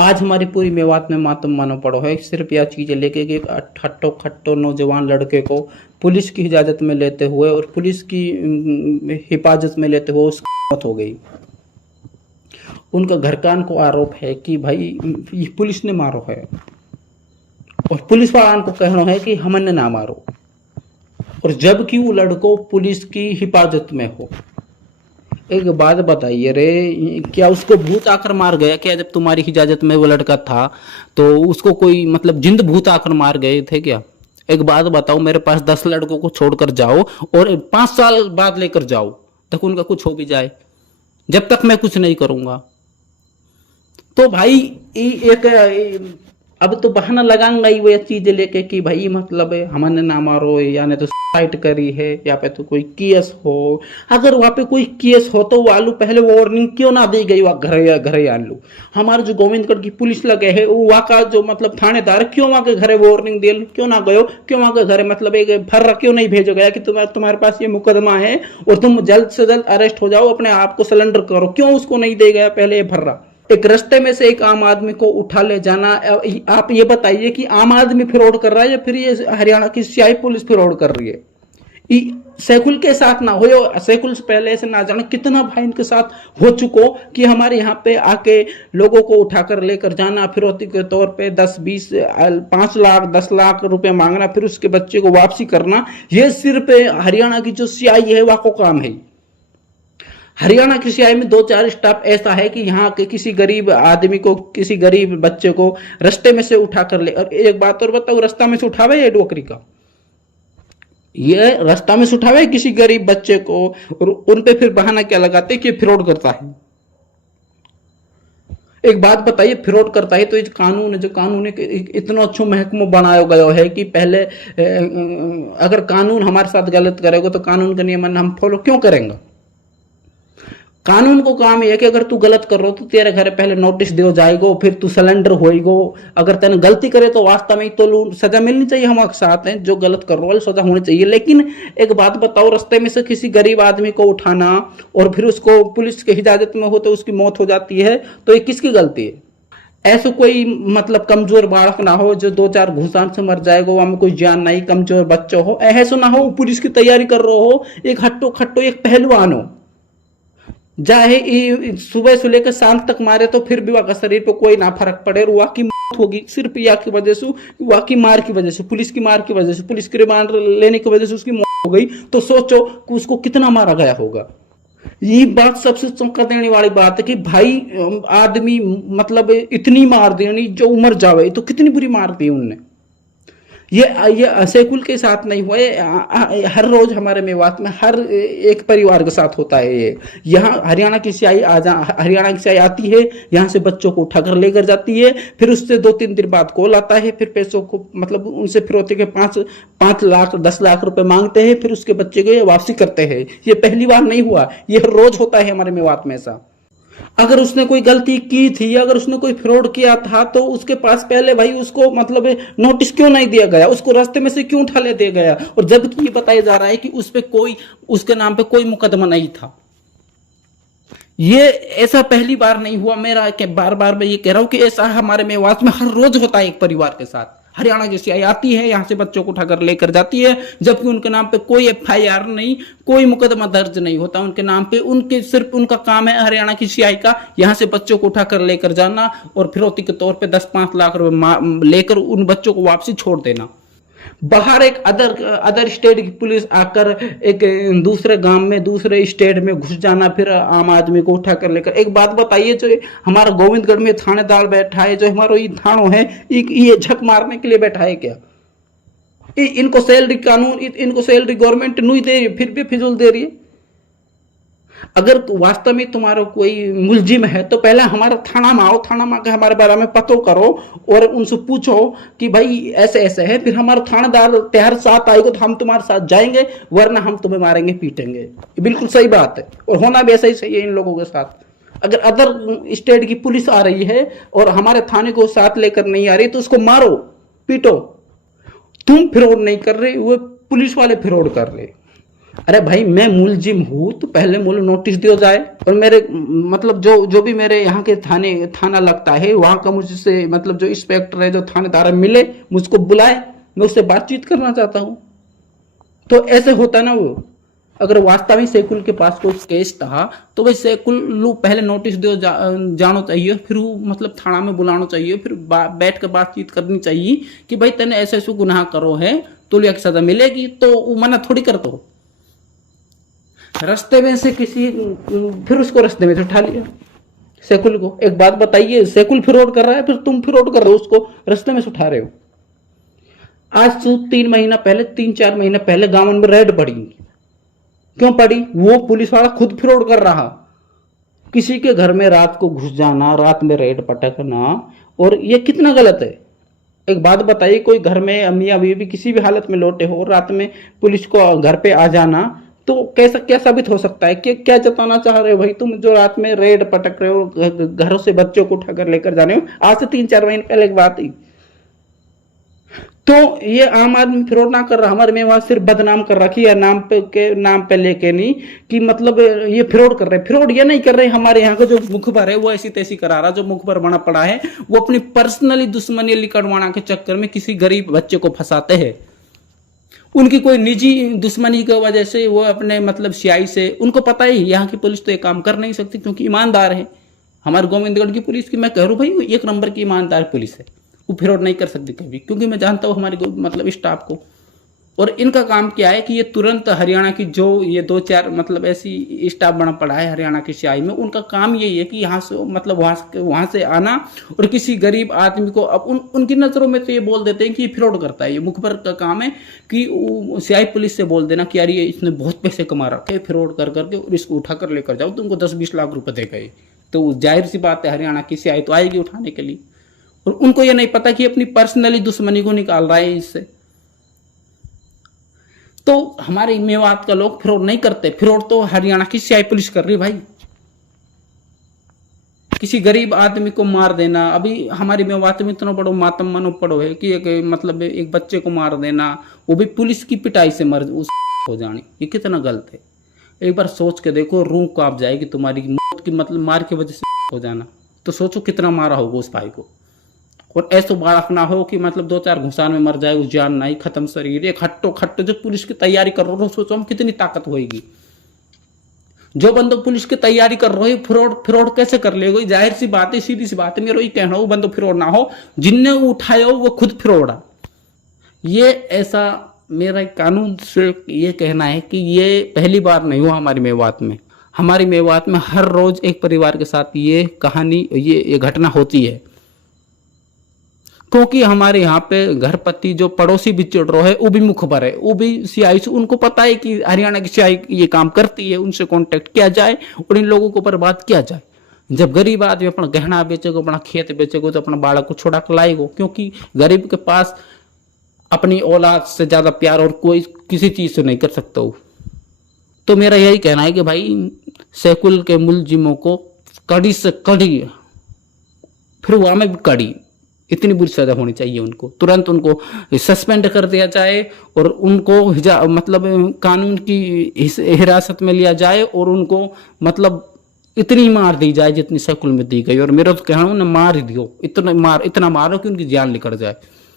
आज हमारी पूरी मेवात में मातम मानो पड़ो है सिर्फ यह चीज़ें लेके कि हट्टो खट्टो नौजवान लड़के को पुलिस की हिफाजत में लेते हुए और पुलिस की हिफाजत में लेते हुए उसकी मौत हो गई। उनका घरकान को आरोप है कि भाई ये पुलिस ने मारो है और पुलिस वालान को कहना है कि हमने ना मारो, और जबकि वो लड़को पुलिस की हिफाजत में हो। एक बात बताइए रे, क्या उसको भूत आकर मार गया क्या? जब तुम्हारी हिफाजत में वो लड़का था तो उसको कोई मतलब जिंद भूत आकर मार गए थे क्या? एक बात बताओ, मेरे पास 10 लड़कों को छोड़कर जाओ और 5 साल बाद लेकर जाओ, तक उनका कुछ हो भी जाए, जब तक मैं कुछ नहीं करूंगा। तो भाई एक अब तो बहाना लगाऊंगा ही वो चीजें लेके कि भाई मतलब हमने ना मारो, या नहीं तो सुसाइड करी है, या पे तो कोई केस हो। अगर वहां पे कोई केस हो तो वालू पहले वार्निंग क्यों ना दी गई, वहाँ घरे आन लो। हमारे जो गोविंदगढ़ की पुलिस लगे है वहाँ का जो मतलब थानेदार क्यों वहां के घरे वार्निंग दे क्यों ना गयो, क्यों वहां के घरे मतलब एक फर्रा क्यों नहीं भेजा गया कि तुम्हारे पास ये मुकदमा है और तुम जल्द से जल्द अरेस्ट हो जाओ, अपने आप को सरेंडर करो, क्यों उसको नहीं दे गया पहले ये फर्रा? एक रास्ते में से एक आम आदमी को उठा ले जाना। आप ये बताइए कि आम आदमी फ्रॉड कर रहा है या फिर ये हरियाणा की सीआई पुलिस फ्रॉड कर रही है? सैकुल के साथ ना हो, सैकुल से पहले से ना जाना कितना भाई इनके साथ हो चुको कि हमारे यहाँ पे आके लोगों को उठाकर लेकर जाना, फिरौती के तौर पे 10-20 5 लाख 10 लाख रुपए मांगना, फिर उसके बच्चे को वापसी करना। ये सिर्फ हरियाणा की जो सीआई है वह को काम है। हरियाणा की सीआई में 2-4 स्टाफ ऐसा है कि यहाँ के किसी गरीब आदमी को, किसी गरीब बच्चे को रास्ते में से उठा कर ले। और एक बात और बताओ, रास्ता में से उठावे ये डोकरी का, ये रास्ता में से उठावे किसी गरीब बच्चे को, और उन पे फिर बहाना क्या लगाते कि फ्रॉड करता है। एक बात बताइए, फ्रॉड करता है तो ये कानून है, जो कानून इतना अच्छा महकमा बनाया गया है कि पहले अगर कानून हमारे साथ गलत करेगा तो कानून का नियम हम फॉलो क्यों करेंगे? कानून को काम है कि अगर तू गलत कर रहा हो तो तेरे घर पहले नोटिस दियो जाएगो, फिर तू सलेंडर होएगो। अगर तेने गलती करे तो वास्तव में तो सजा मिलनी चाहिए, हम साथ हैं, जो गलत कर रहा है सजा होनी चाहिए। लेकिन एक बात बताओ, रास्ते में से किसी गरीब आदमी को उठाना और फिर उसको पुलिस की हिफाजत में हो तो उसकी मौत हो जाती है, तो ये किसकी गलती है? ऐसा कोई मतलब कमजोर बालक ना हो जो 2-4 घुसान से मर जाएगा, वहां में कोई जान नहीं, कमजोर बच्चा हो, ऐसा ना हो। पुलिस की तैयारी कर रहा हो, एक हट्टो खट्टो एक पहलवान हो, चाहे सुबह से लेकर शाम तक मारे तो फिर भी वहां शरीर पे कोई ना फर्क पड़े, और वहां की मौत होगी सिर्फ या की वजह से, वहां की मार की वजह से, पुलिस की मार की वजह से, पुलिस की रिमांड लेने की वजह से उसकी मौत हो गई। तो सोचो कि उसको कितना मारा गया होगा। ये बात सबसे चौंका देने वाली बात है कि भाई आदमी मतलब इतनी मार देनी जो उमर जावे, तो कितनी बुरी मार दी उनने। ये सैकुल के साथ नहीं हुआ, हर रोज हमारे मेवात में हर एक परिवार के साथ होता है। ये यहाँ हरियाणा की सीआई हरियाणा की सीआई आती है, यहाँ से बच्चों को उठाकर लेकर जाती है, फिर उससे 2-3 दिन बाद कॉल आता है, फिर पैसों को मतलब उनसे फिरौती के 5 लाख 10 लाख रुपए मांगते हैं, फिर उसके बच्चे को वापसी करते हैं। ये पहली बार नहीं हुआ, ये हर रोज होता है हमारे मेवात में ऐसा। अगर उसने कोई गलती की थी, अगर उसने कोई फ्रॉड किया था, तो उसके पास पहले भाई उसको मतलब नोटिस क्यों नहीं दिया गया, उसको रास्ते में से क्यों उठा ले दिया गया? और जबकि ये बताया जा रहा है कि उस पे कोई, उसके नाम पे कोई मुकदमा नहीं था। ये ऐसा पहली बार नहीं हुआ। मेरा बार बार मैं ये कह रहा हूं कि ऐसा हमारे मेवात में हर रोज होता है एक परिवार के साथ। हरियाणा की सीआई आती है, यहाँ से बच्चों को उठाकर लेकर जाती है, जबकि उनके नाम पे कोई एफआईआर नहीं, कोई मुकदमा दर्ज नहीं होता उनके नाम पे। उनके सिर्फ उनका काम है हरियाणा की सीआई का यहाँ से बच्चों को उठाकर लेकर जाना और फिरौती के तौर पे 10-5 लाख रुपए लेकर उन बच्चों को वापसी छोड़ देना। बाहर एक अदर स्टेट की पुलिस आकर एक दूसरे गांव में, दूसरे स्टेट में घुस जाना, फिर आम आदमी को उठा कर लेकर। एक बात बताइए, जो हमारा गोविंदगढ़ में थानेदार बैठा है, जो हमारा ये थानो है, ये झक मारने के लिए बैठा है क्या? इनको सैलरी कानून, इनको सैलरी गवर्नमेंट नहीं दे रही, फिर भी फिजूल दे रही है। अगर वास्तव में तुम्हारा कोई मुलजिम है तो पहले हमारा थाना में आओ, थाना में आकर हमारे बारे में पतो करो और उनसे पूछो कि भाई ऐसे ऐसे है, फिर हमारा थानेदार तैयार साथ आएगा तो हम तुम्हारे साथ जाएंगे, वरना हम तुम्हें मारेंगे पीटेंगे। बिल्कुल सही बात है, और होना भी ऐसा ही सही है इन लोगों के साथ। अगर अदर स्टेट की पुलिस आ रही है और हमारे थाने को साथ लेकर नहीं आ रही तो उसको मारो पीटो। तुम फ्रॉड नहीं कर रहे, वो पुलिस वाले फ्रॉड कर रहे। अरे भाई मैं मुलजिम हूँ तो पहले मुझे नोटिस दिया जाए, और मेरे मतलब जो जो भी मेरे यहाँ के थाना लगता है वहां का मुझसे मतलब जो इंस्पेक्टर है जो थानेदार है मिले, मुझको बुलाए, मैं उससे बातचीत करना चाहता हूँ। तो ऐसे होता ना वो, अगर वास्तविक सैकुल के पास कोई केस था तो भाई सैकुल पहले नोटिस दो जानो चाहिए, फिर वो मतलब थाना में बुलाना चाहिए, फिर बैठ कर बातचीत करनी चाहिए कि भाई तेने ऐसे ऐसे गुनाह करो है तो लिया की सजा मिलेगी, तो वो मना थोड़ी कर दो। रास्ते में से किसी फिर उसको रास्ते में से उठा लिया सैकुल को। एक बात बताइए, सैकुल फ्रॉड कर रहा है, फिर तुम फ्रॉड कर रहे हो, उसको रास्ते में से उठा रहे हो। आज से 3 महीना पहले 3-4 महीना पहले गांव में रेड पड़ी, क्यों पड़ी? वो पुलिस वाला खुद फ्रॉड कर रहा, किसी के घर में रात को घुस जाना, रात में रेड पटकना, और ये कितना गलत है। एक बात बताइए, कोई घर में मियां बीवी किसी भी हालत में लौटे हो, रात में पुलिस को घर पे आ जाना, तो कैसा क्या साबित हो सकता है? कि क्या जताना चाह रहे हो भाई तुम, जो रात में रेड पटक रहे हो, घरों से बच्चों को उठाकर लेकर जा रहे हो? आज से 3-4 महीने पहले की बात थी। तो ये आम आदमी फ्रॉड ना कर रहा, हमारे में वहां सिर्फ बदनाम कर रखी है नाम पे लेके नहीं, कि मतलब ये फ्रॉड कर रहे। फ्रॉड ये नहीं कर रहे, हमारे यहाँ का जो मुखबर है वो ऐसी तैसी करा रहा, जो मुखबर बना पड़ा है वो अपनी पर्सनली दुश्मनी लिकड़वाना के चक्कर में किसी गरीब बच्चे को फंसाते हैं। उनकी कोई निजी दुश्मनी की वजह से वो अपने मतलब सियाई से, उनको पता ही यहाँ की पुलिस तो ये काम कर नहीं सकती क्योंकि ईमानदार है। हमारे गोविंदगढ़ की पुलिस की मैं कह रहा हूँ भाई, वो 1 नंबर की ईमानदार पुलिस है, वो फ्रॉड नहीं कर सकती कभी, क्योंकि मैं जानता हूँ हमारे मतलब स्टाफ को। और इनका काम क्या है कि ये तुरंत हरियाणा की जो ये 2-4 मतलब ऐसी स्टाफ बना पड़ा है हरियाणा की सियाई में, उनका काम यही है कि यहाँ से मतलब वहां से आना और किसी गरीब आदमी को, अब उनकी नजरों में तो ये बोल देते हैं कि ये फ्रॉड करता है। ये मुखबर का काम है कि सियाई पुलिस से बोल देना कि यार ये इसने बहुत पैसे कमा रखे फ्रॉड कर करके, और इसको उठा कर लेकर जाओ, तुमको 10-20 लाख रुपए देगा ये। तो जाहिर सी बात है हरियाणा की सियाई तो आएगी उठाने के लिए, और उनको ये नहीं पता कि अपनी पर्सनली दुश्मनी को निकाल रहा है इससे। तो हमारे मेवात का लोग फ्रॉड नहीं करते, फ्रॉड तो हरियाणा की सीआई पुलिस कर रही भाई। किसी गरीब आदमी को मार देना, अभी हमारी मेवात में इतना बड़ा मातम मनो पड़ो है कि एक मतलब एक बच्चे को मार देना, वो भी पुलिस की पिटाई से मर उस हो जानी, ये कितना गलत है। एक बार सोच के देखो, रूह कांप जाएगी तुम्हारी, मौत की मतलब मार की वजह से हो जाना, तो सोचो कितना मारा होगा उस भाई को। और ऐसा बालक ना हो कि मतलब 2-4 घुसान में मर जाए, उस जान नहीं, खत्म शरीर। एक हट्टो खट्टो जो पुलिस की तैयारी कर रहे हो, सोचो हम कितनी ताकत होगी। जो बंदो पुलिस की तैयारी कर रहे हो, फ्रॉड कैसे कर लेगा? जाहिर सी बात है, सीधी सी बात है, मेरा ये कहना हो बंदो फ्रॉड ना हो, जिनने उठाया हो वो खुद फ्रॉड है। ये ऐसा मेरा कानून से ये कहना है कि ये पहली बार नहीं हुआ हमारी मेवात में। हमारी मेवात में हर रोज एक परिवार के साथ ये कहानी, ये घटना होती है, क्योंकि हमारे यहाँ पे घर पति जो पड़ोसी भी चिड़ रहे है, वो भी मुखबर है, वो भी सीआई से, उनको पता है कि हरियाणा की सीआई ये काम करती है, उनसे कांटेक्ट किया जाए और इन लोगों को बर्बाद किया जाए। जब गरीब आदमी अपना गहना बेचेगा, अपना खेत बेचेगा, तो अपना बालक को छोड़ा कर लाएगा, क्योंकि गरीब के पास अपनी औलाद से ज्यादा प्यार और कोई किसी चीज से नहीं कर सकता हो। तो मेरा यही कहना है कि भाई सैकुल के मुलजिमों को कड़ी से कड़ी, फिर वहां में भी कड़ी, इतनी बुरी सजा होनी चाहिए उनको, तुरंत उनको सस्पेंड कर दिया जाए और उनको मतलब कानून की हिरासत में लिया जाए और उनको मतलब इतनी मार दी जाए जितनी सैकुल में दी गई। और मेरा तो कहना है ना, मार ही दियो, इतना मारो कि उनकी जान निकल जाए।